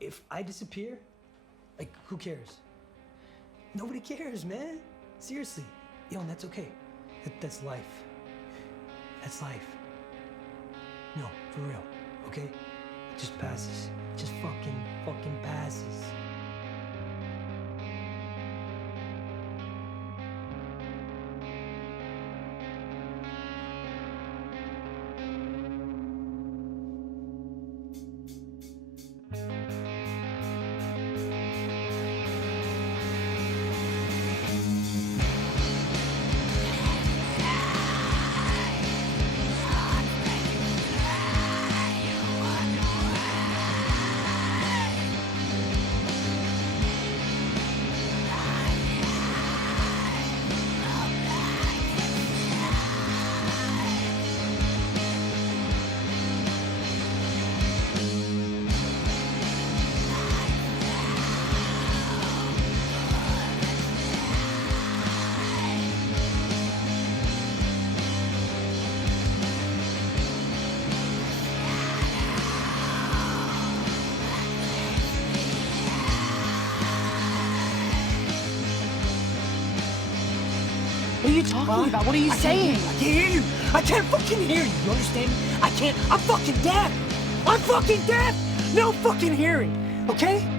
if I disappear, like, who cares? Nobody cares, man. Seriously. Yo, and that's okay. That's life. That's life. No, for real, okay? It just passes. It just fucking passes. What are you talking about? What are you saying? I can't hear you. I can't fucking hear you. You understand me? I can't. I'm fucking deaf. I'm fucking deaf. No fucking hearing. Okay?